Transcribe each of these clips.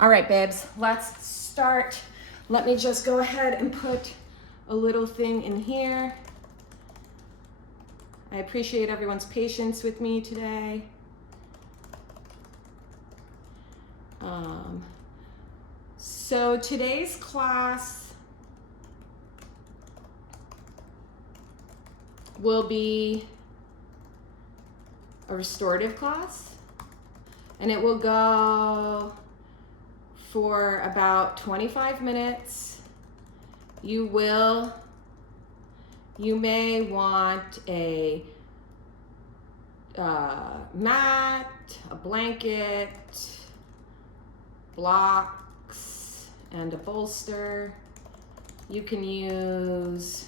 All right, babes, let's start. Let me just go ahead and put a little thing in here. I appreciate everyone's patience with me today. So today's class will be a restorative class, and it will go for about 25 minutes. You may want a mat, a blanket, blocks, and a bolster. You can use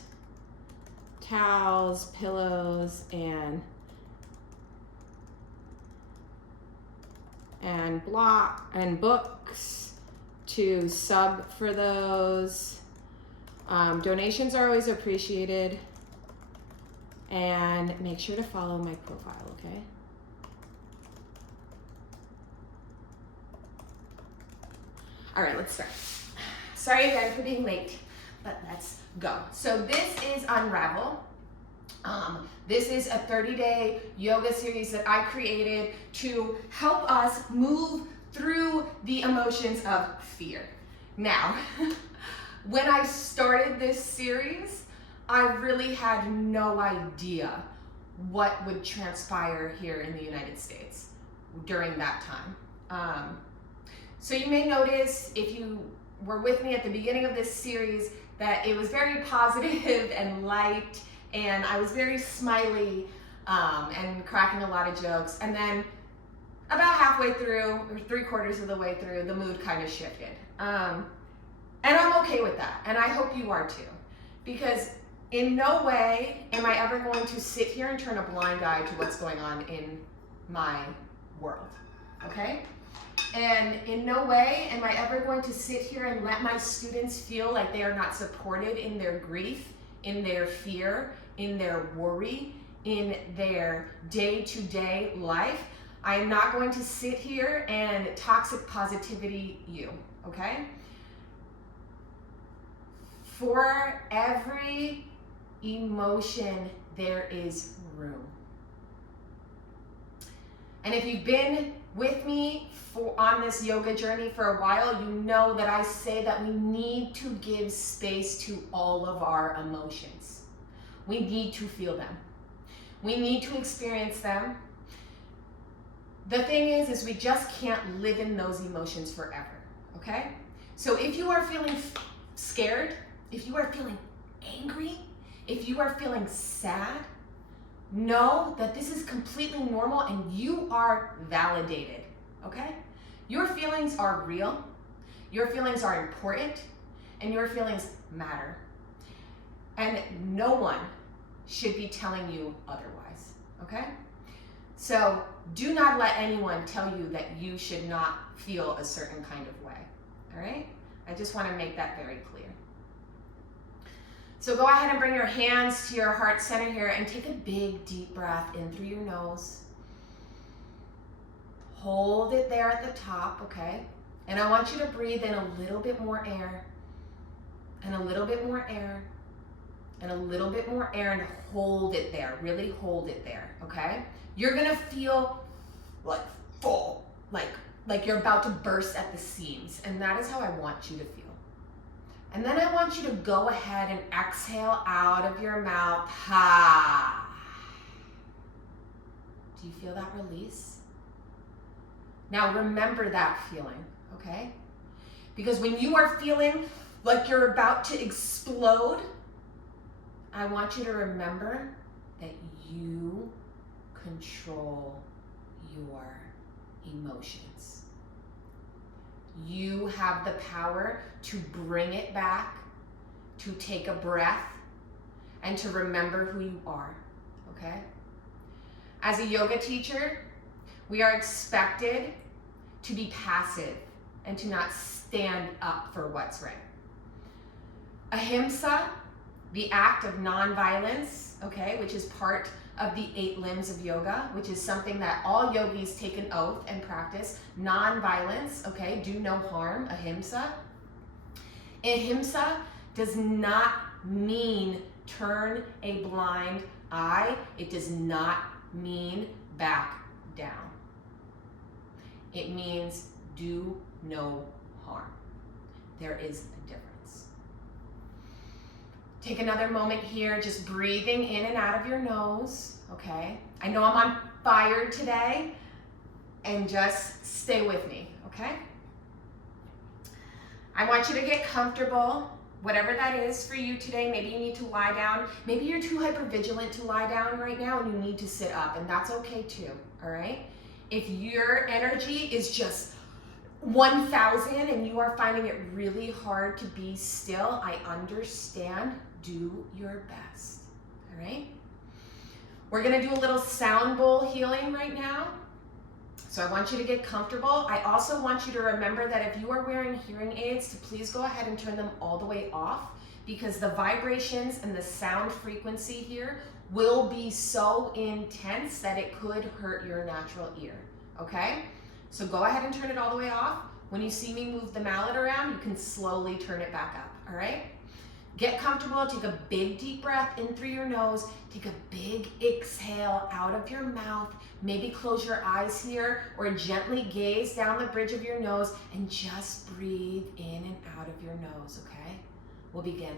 towels, pillows, and books to sub for those. Donations are always appreciated. And make sure to follow my profile, okay? All right, let's start. Sorry again for being late, but let's go. So this is Unravel. This is a 30-day yoga series that I created to help us move through the emotions of fear. Now, when I started this series, I really had no idea what would transpire here in the United States during that time. So you may notice, if you were with me at the beginning of this series, that it was very positive and light, and I was very smiley and cracking a lot of jokes. And then about halfway through, or 3/4 of the way through, the mood kind of shifted. And I'm okay with that, and I hope you are too. Because in no way am I ever going to sit here and turn a blind eye to what's going on in my world, okay? And in no way am I ever going to sit here and let my students feel like they are not supported in their grief, in their fear, in their worry, in their day-to-day life. I am not going to sit here and toxic positivity you, okay? For every emotion, there is room. And if you've been with me on this yoga journey for a while, you know that I say that we need to give space to all of our emotions. We need to feel them. We need to experience them. The thing is we just can't live in those emotions forever, okay? So if you are feeling scared, if you are feeling angry, if you are feeling sad, know that this is completely normal and you are validated, okay? Your feelings are real, your feelings are important, and your feelings matter. And no one should be telling you otherwise, okay? So do not let anyone tell you that you should not feel a certain kind of way, all right? I just want to make that very clear. So go ahead and bring your hands to your heart center here and take a big deep breath in through your nose. Hold it there at the top, okay? And I want you to breathe in a little bit more air, and a little bit more air, and a little bit more air, and hold it there. Really hold it there, okay? You're gonna feel like full, like you're about to burst at the seams, and that is how I want you to feel. And then I want you to go ahead and exhale out of your mouth. Ha. Do you feel that release? Now remember that feeling, okay? Because when you are feeling like you're about to explode, I want you to remember that you control your emotions. You have the power to bring it back, to take a breath, and to remember who you are, okay? As a yoga teacher, we are expected to be passive and to not stand up for what's right. Ahimsa, the act of nonviolence, okay, which is part of the 8 limbs of yoga, which is something that all yogis take an oath and practice. Non-violence, okay, do no harm, ahimsa. Ahimsa does not mean turn a blind eye. It does not mean back down. It means do no harm. There is a difference. Take another moment here, just breathing in and out of your nose, okay? I know I'm on fire today, and just stay with me, okay? I want you to get comfortable, whatever that is for you today. Maybe you need to lie down. Maybe you're too hypervigilant to lie down right now and you need to sit up, and that's okay too, all right? If your energy is just 1,000 and you are finding it really hard to be still, I understand. Do your best, all right? We're gonna do a little sound bowl healing right now. So I want you to get comfortable. I also want you to remember that if you are wearing hearing aids, to please go ahead and turn them all the way off, because the vibrations and the sound frequency here will be so intense that it could hurt your natural ear, okay? So go ahead and turn it all the way off. When you see me move the mallet around, you can slowly turn it back up, all right? Get comfortable, take a big deep breath in through your nose, take a big exhale out of your mouth, maybe close your eyes here or gently gaze down the bridge of your nose and just breathe in and out of your nose, okay? We'll begin.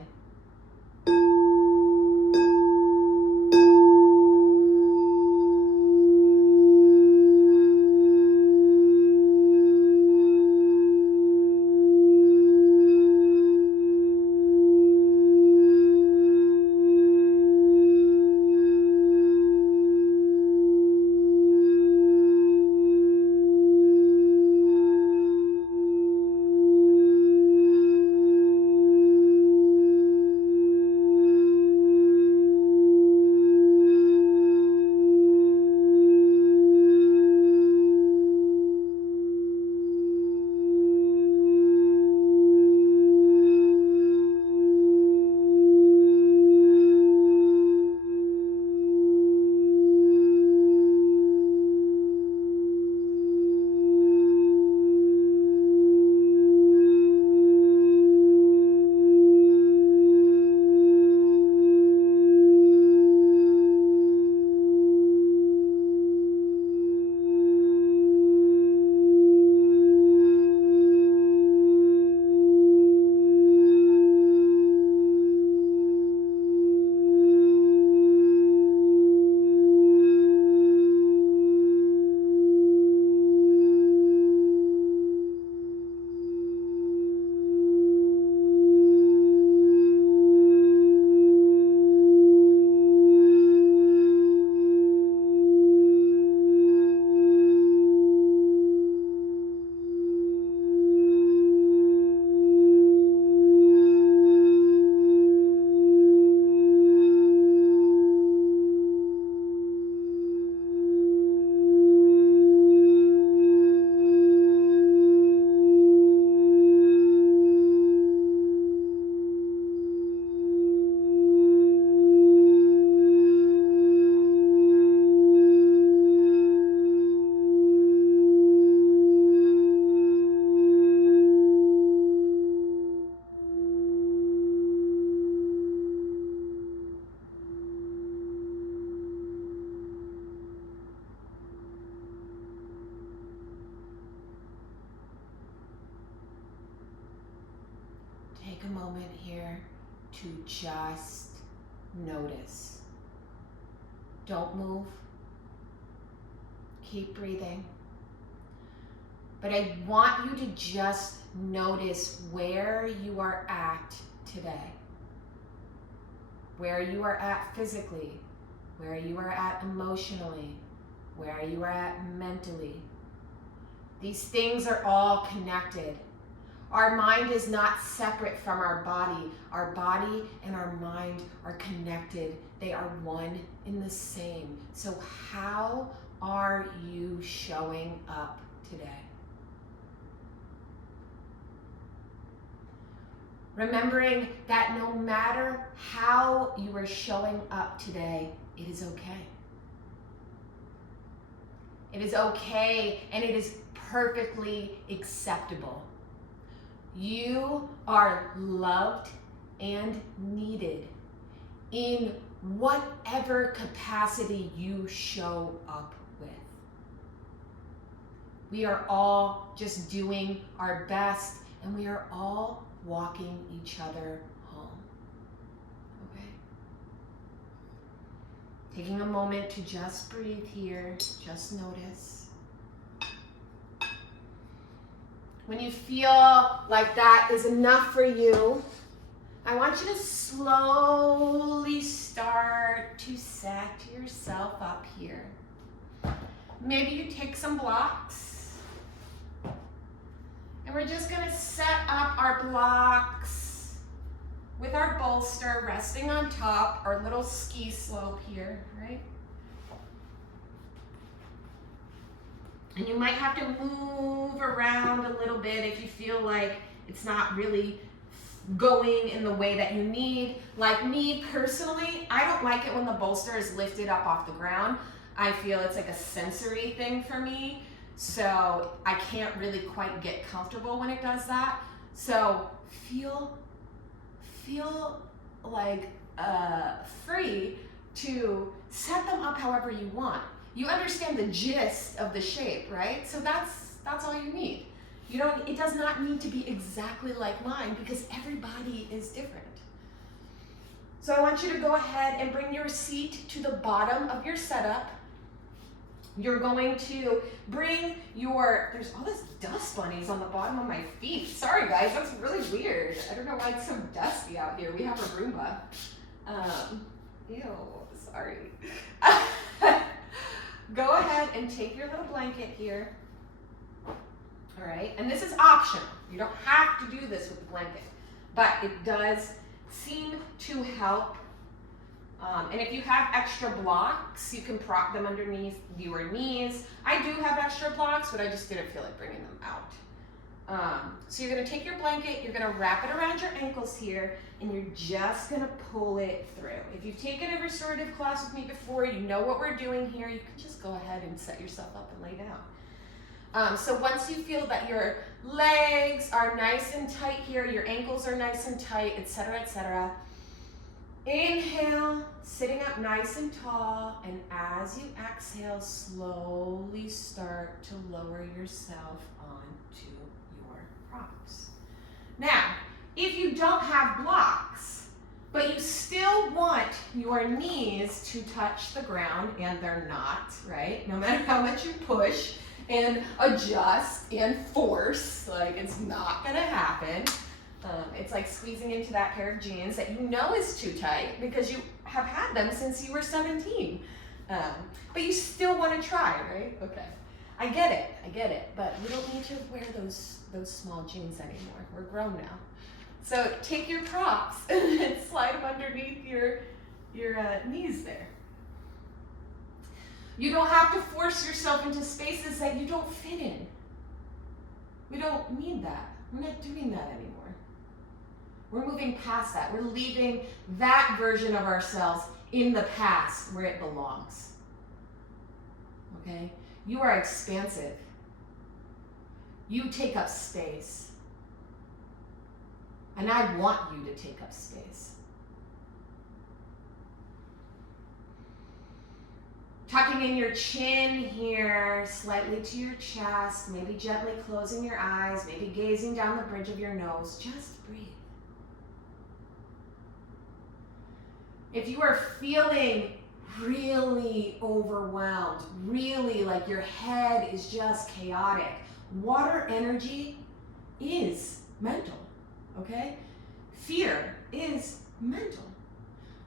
Take a moment here to just notice. Don't move. Keep breathing. But I want you to just notice where you are at today. Where you are at physically, where you are at emotionally, where you are at mentally. These things are all connected. Our mind is not separate from our body. Our body and our mind are connected. They are one and the same. So how are you showing up today? Remembering that no matter how you are showing up today, it is okay. It is okay, and it is perfectly acceptable. You are loved and needed in whatever capacity you show up with. We are all just doing our best, and we are all walking each other home. Okay? Taking a moment to just breathe here, just notice. When you feel like that is enough for you, I want you to slowly start to set yourself up here. Maybe you take some blocks, and we're just gonna set up our blocks with our bolster resting on top, our little ski slope here, right? And you might have to move around a little bit if you feel like it's not really going in the way that you need. Like me personally, I don't like it when the bolster is lifted up off the ground. I feel it's like a sensory thing for me. So I can't really quite get comfortable when it does that. So feel like free to set them up however you want. You understand the gist of the shape, right? So that's all you need. It does not need to be exactly like mine because everybody is different. So I want you to go ahead and bring your seat to the bottom of your setup. You're going to bring there's all this dust bunnies on the bottom of my feet. Sorry guys, that's really weird. I don't know why it's so dusty out here. We have a Roomba. Ew, sorry. Go ahead and take your little blanket here. All right, and this is optional. You don't have to do this with the blanket, but it does seem to help. And if you have extra blocks, you can prop them underneath your knees. I do have extra blocks, but I just didn't feel like bringing them out. So you're gonna take your blanket, you're gonna wrap it around your ankles here, and you're just gonna pull it through. If you've taken a restorative class with me before, you know what we're doing here. You can just go ahead and set yourself up and lay down. So once you feel that your legs are nice and tight here, your ankles are nice and tight, etc., etc., inhale, sitting up nice and tall, and as you exhale, slowly start to lower yourself onto your props. Now, if you don't have blocks, but you still want your knees to touch the ground, and they're not, right? No matter how much you push and adjust and force, like it's not gonna happen. It's like squeezing into that pair of jeans that you know is too tight because you have had them since you were 17. But you still want to try, right? Okay. I get it, but we don't need to wear those small jeans anymore. We're grown now. So take your props and slide them underneath your knees there. You don't have to force yourself into spaces that you don't fit in. We don't need that. We're not doing that anymore. We're moving past that. We're leaving that version of ourselves in the past where it belongs. Okay? You are expansive. You take up space. And I want you to take up space. Tucking in your chin here, slightly to your chest, maybe gently closing your eyes, maybe gazing down the bridge of your nose. Just breathe. If you are feeling really overwhelmed, really like your head is just chaotic, water energy is mental, okay? Fear is mental.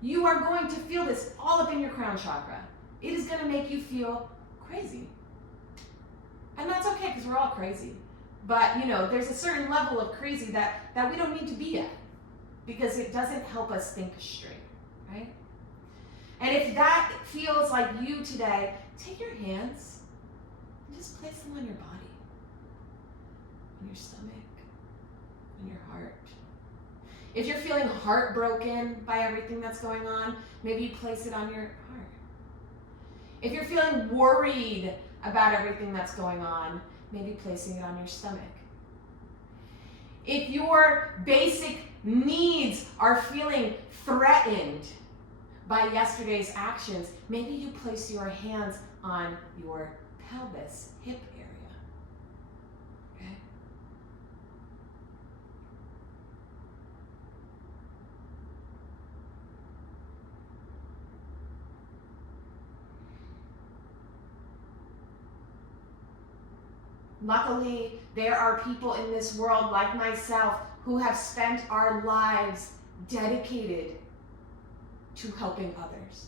You are going to feel this all up in your crown chakra. It is going to make you feel crazy. And that's okay because we're all crazy. But, there's a certain level of crazy that we don't need to be at because it doesn't help us think straight, right? And if that feels like you today, take your hands and just place them on your body, on your stomach, on your heart. If you're feeling heartbroken by everything that's going on, maybe you place it on your heart. If you're feeling worried about everything that's going on, maybe placing it on your stomach. If your basic needs are feeling threatened by yesterday's actions, maybe you place your hands on your pelvis, hip area. Okay? Luckily, there are people in this world like myself who have spent our lives dedicated to helping others,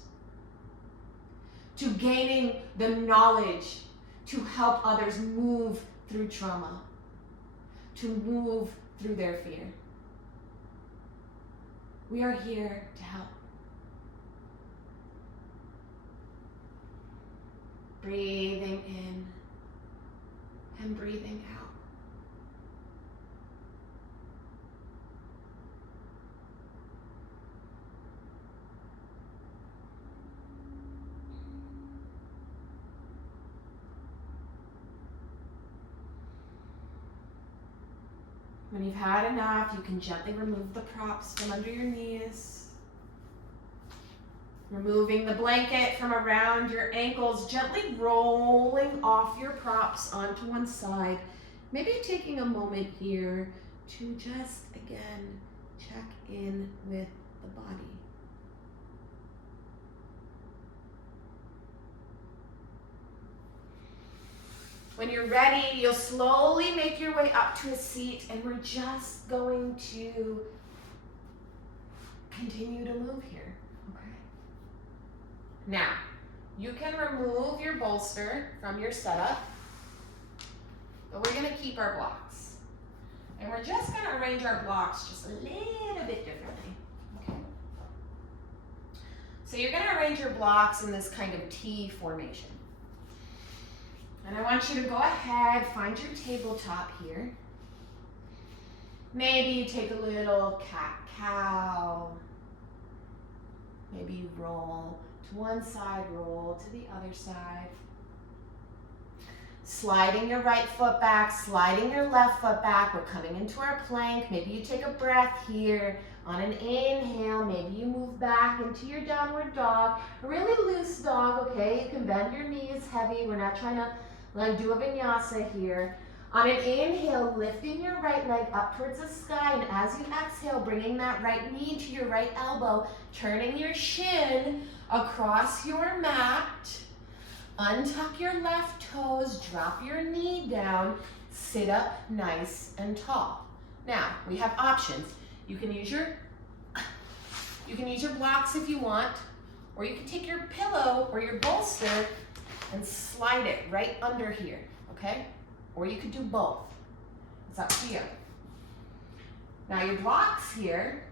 to gaining the knowledge to help others move through trauma, to move through their fear. We are here to help. Breathing in and breathing out. When you've had enough, you can gently remove the props from under your knees. Removing the blanket from around your ankles, gently rolling off your props onto one side. Maybe taking a moment here to just, again, check in with the body. When you're ready, you'll slowly make your way up to a seat, and we're just going to continue to move here, okay? Now, you can remove your bolster from your setup, but we're gonna keep our blocks. And we're just gonna arrange our blocks just a little bit differently, okay? So you're gonna arrange your blocks in this kind of T formation. And I want you to go ahead, find your tabletop here. Maybe you take a little cat-cow. Maybe you roll to one side, roll to the other side. Sliding your right foot back, sliding your left foot back. We're coming into our plank. Maybe you take a breath here. On an inhale, maybe you move back into your downward dog. A really loose dog, okay? You can bend your knees heavy. We're not trying to do a vinyasa here. On an inhale, lifting your right leg up towards the sky, and as you exhale, bringing that right knee to your right elbow, turning your shin across your mat. Untuck your left toes, drop your knee down, sit up nice and tall. Now, we have options. You can use your blocks if you want, or you can take your pillow or your bolster and slide it right under here, okay? Or you could do both. It's up to you. Now your blocks here,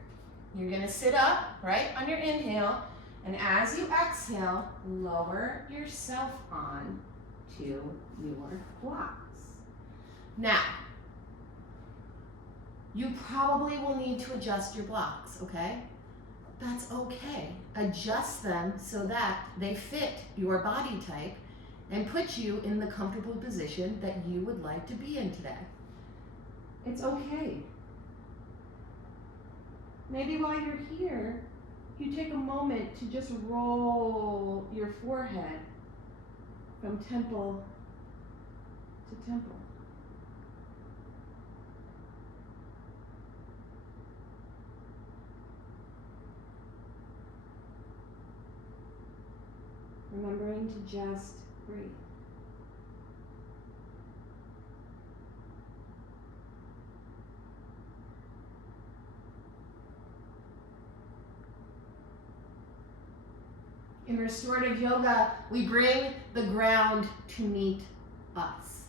you're gonna sit up, right, on your inhale, and as you exhale, lower yourself on to your blocks. Now, you probably will need to adjust your blocks, okay? That's okay. Adjust them so that they fit your body type and put you in the comfortable position that you would like to be in today. It's okay. Maybe while you're here, you take a moment to just roll your forehead from temple to temple. Remembering to just breathe. In restorative yoga, we bring the ground to meet us.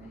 Right?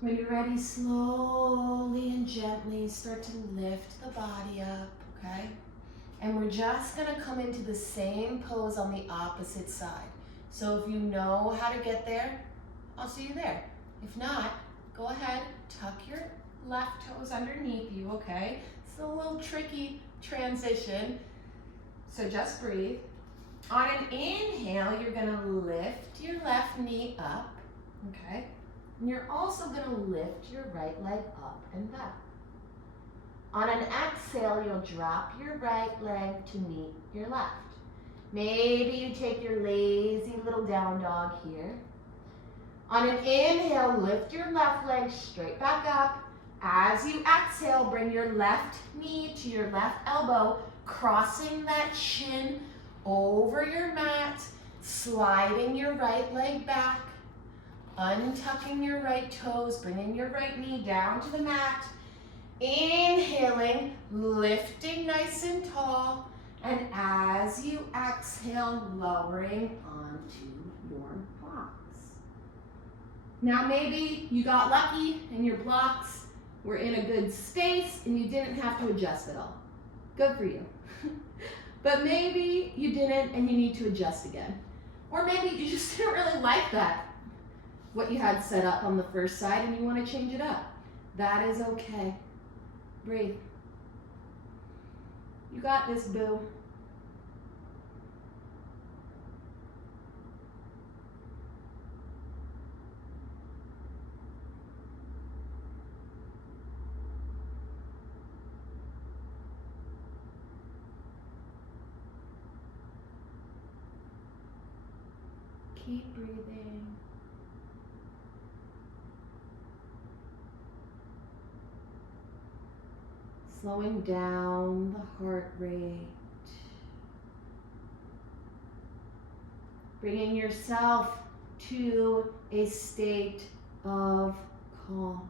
When you're ready, slowly and gently start to lift the body up, okay? And we're just gonna come into the same pose on the opposite side. So if you know how to get there, I'll see you there. If not, go ahead, tuck your left toes underneath you, okay? It's a little tricky transition, so just breathe. On an inhale, you're gonna lift your left knee up, okay? And you're also gonna lift your right leg up and back. On an exhale, you'll drop your right leg to meet your left. Maybe you take your lazy little down dog here. On an inhale, lift your left leg straight back up. As you exhale, bring your left knee to your left elbow, crossing that shin over your mat, sliding your right leg back, untucking your right toes, bringing your right knee down to the mat. Inhaling, lifting nice and tall, and as you exhale, lowering onto your blocks. Now maybe you got lucky and your blocks were in a good space and you didn't have to adjust at all. Good for you. But maybe you didn't and you need to adjust again. Or maybe you just didn't really like that, what you had set up on the first side, and you want to change it up. That is okay. Breathe. You got this, boo. Keep breathing. Slowing down the heart rate. Bringing yourself to a state of calm.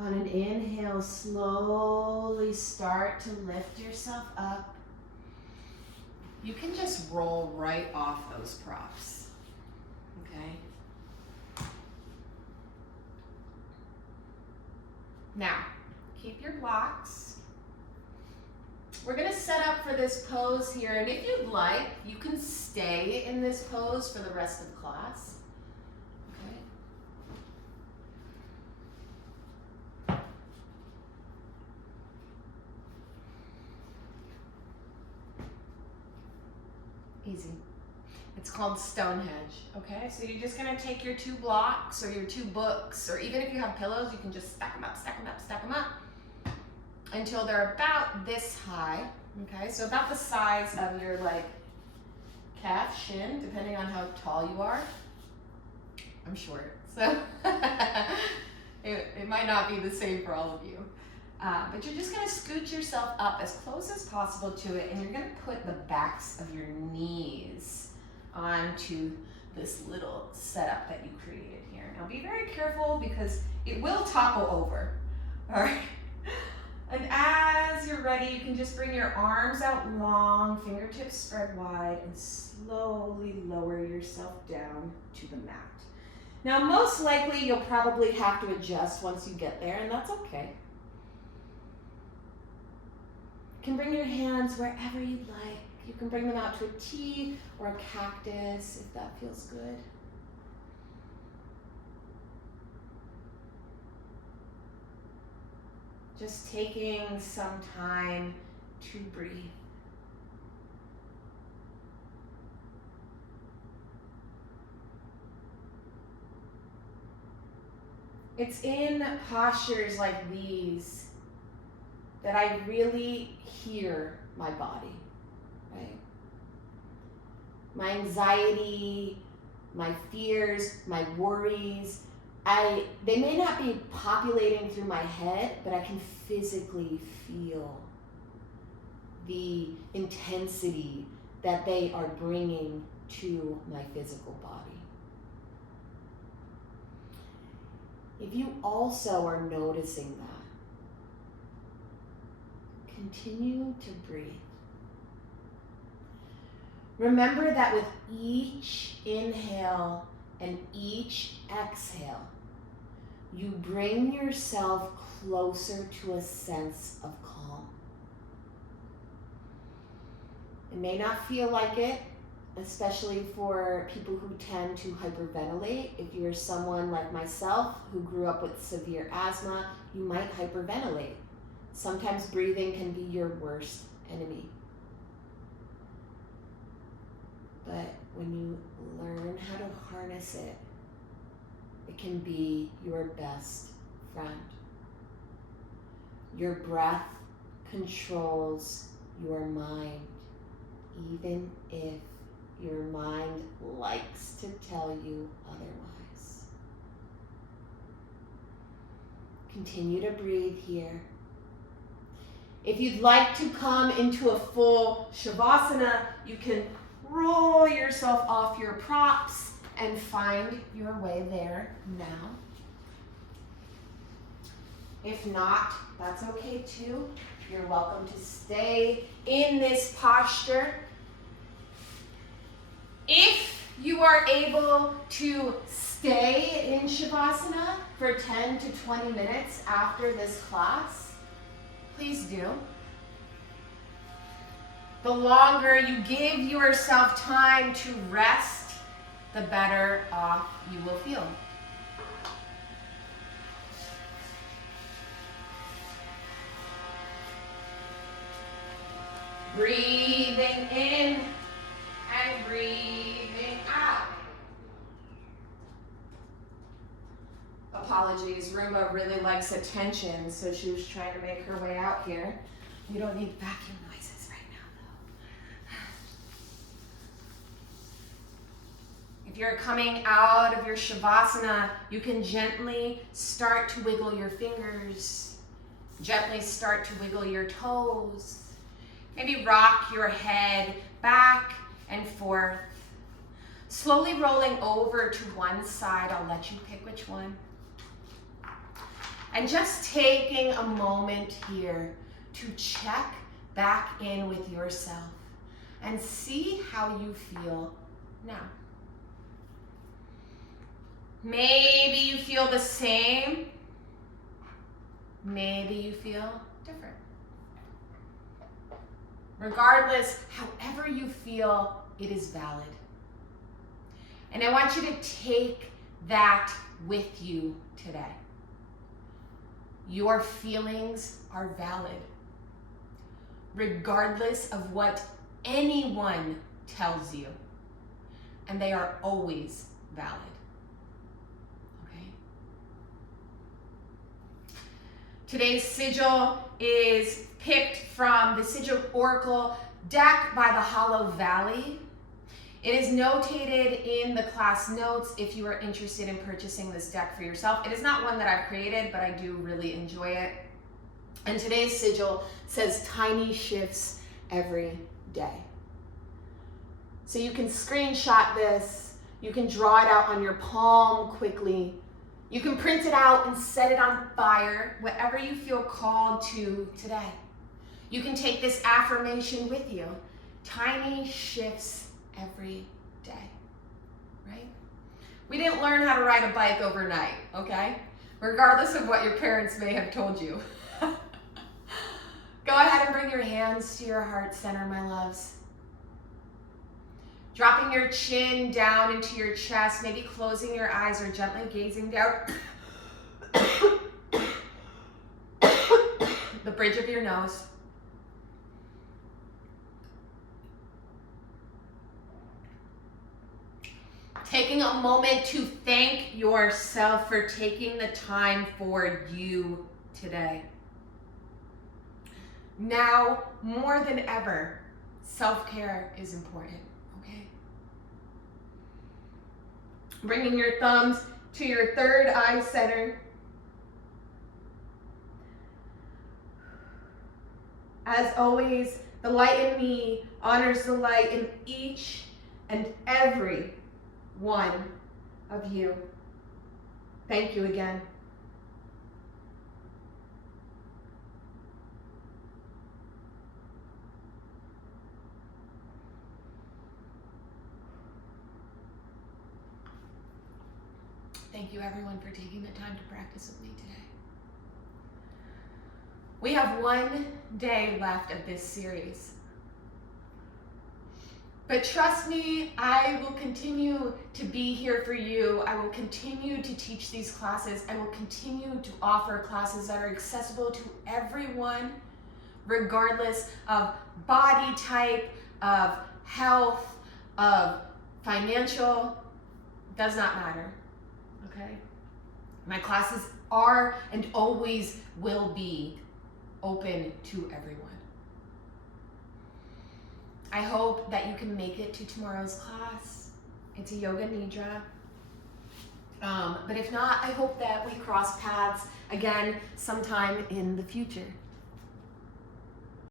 On an inhale, slowly start to lift yourself up. You can just roll right off those props, okay? Now, keep your blocks. We're gonna set up for this pose here, and if you'd like, you can stay in this pose for the rest of class. Easy. It's called Stonehenge, okay? So you're just gonna take your 2 blocks or your 2 books, or even if you have pillows, you can just stack them up, stack them up, stack them up until they're about this high, okay? So about the size of your like calf, shin, depending on how tall you are. I'm short, so it might not be the same for all of you. But you're just gonna scoot yourself up as close as possible to it, and you're gonna put the backs of your knees onto this little setup that you created here. Now be very careful because it will topple over, all right? And as you're ready, you can just bring your arms out long, fingertips spread wide, and slowly lower yourself down to the mat. Now most likely you'll probably have to adjust once you get there, and that's okay. You can bring your hands wherever you'd like. You can bring them out to a T or a cactus if that feels good. Just taking some time to breathe. It's in postures like these that I really hear my body, right? My anxiety, my fears, my worries, they may not be populating through my head, but I can physically feel the intensity that they are bringing to my physical body. If you also are noticing that, continue to breathe. Remember that with each inhale and each exhale, you bring yourself closer to a sense of calm. It may not feel like it, especially for people who tend to hyperventilate. If you're someone like myself who grew up with severe asthma, you might hyperventilate. Sometimes breathing can be your worst enemy. But when you learn how to harness it, it can be your best friend. Your breath controls your mind, even if your mind likes to tell you otherwise. Continue to breathe here. If you'd like to come into a full Shavasana, you can roll yourself off your props and find your way there now. If not, that's okay too. You're welcome to stay in this posture. If you are able to stay in Shavasana for 10 to 20 minutes after this class, please do. The longer you give yourself time to rest, the better off you will feel. Breathing in and breathing out. Apologies, Roomba really likes attention, so she was trying to make her way out here. You don't need vacuum noises right now, though. If you're coming out of your Shavasana, you can gently start to wiggle your fingers, gently start to wiggle your toes. Maybe rock your head back and forth. Slowly rolling over to one side. I'll let you pick which one. And just taking a moment here to check back in with yourself and see how you feel now. Maybe you feel the same. Maybe you feel different. Regardless, however you feel, it is valid. And I want you to take that with you today. Your feelings are valid, regardless of what anyone tells you. And they are always valid. Okay? Today's sigil is picked from the Sigil Oracle deck by the Hollow Valley. It is notated in the class notes if you are interested in purchasing this deck for yourself. It is not one that I've created, but I do really enjoy it. And today's sigil says tiny shifts every day. So you can screenshot this. You can draw it out on your palm quickly. You can print it out and set it on fire, whatever you feel called to today. You can take this affirmation with you. Tiny shifts every day, right? We didn't learn how to ride a bike overnight, okay? Regardless of what your parents may have told you. Go ahead and bring your hands to your heart center, my loves. Dropping your chin down into your chest, maybe closing your eyes or gently gazing down the bridge of your nose. Taking a moment to thank yourself for taking the time for you today. now more than ever, self-care is important, okay? Bringing your thumbs to your third eye center. As always, the light in me honors the light in each and every one of you. Thank you again. Thank you everyone for taking the time to practice with me today. We have one day left of this series. But trust me, I will continue to be here for you. I will continue to teach these classes. I will continue to offer classes that are accessible to everyone, regardless of body type, of health, of financial, does not matter, okay? My classes are and always will be open to everyone. I hope that you can make it to tomorrow's class. It's a yoga nidra. But if not, I hope that we cross paths again sometime in the future.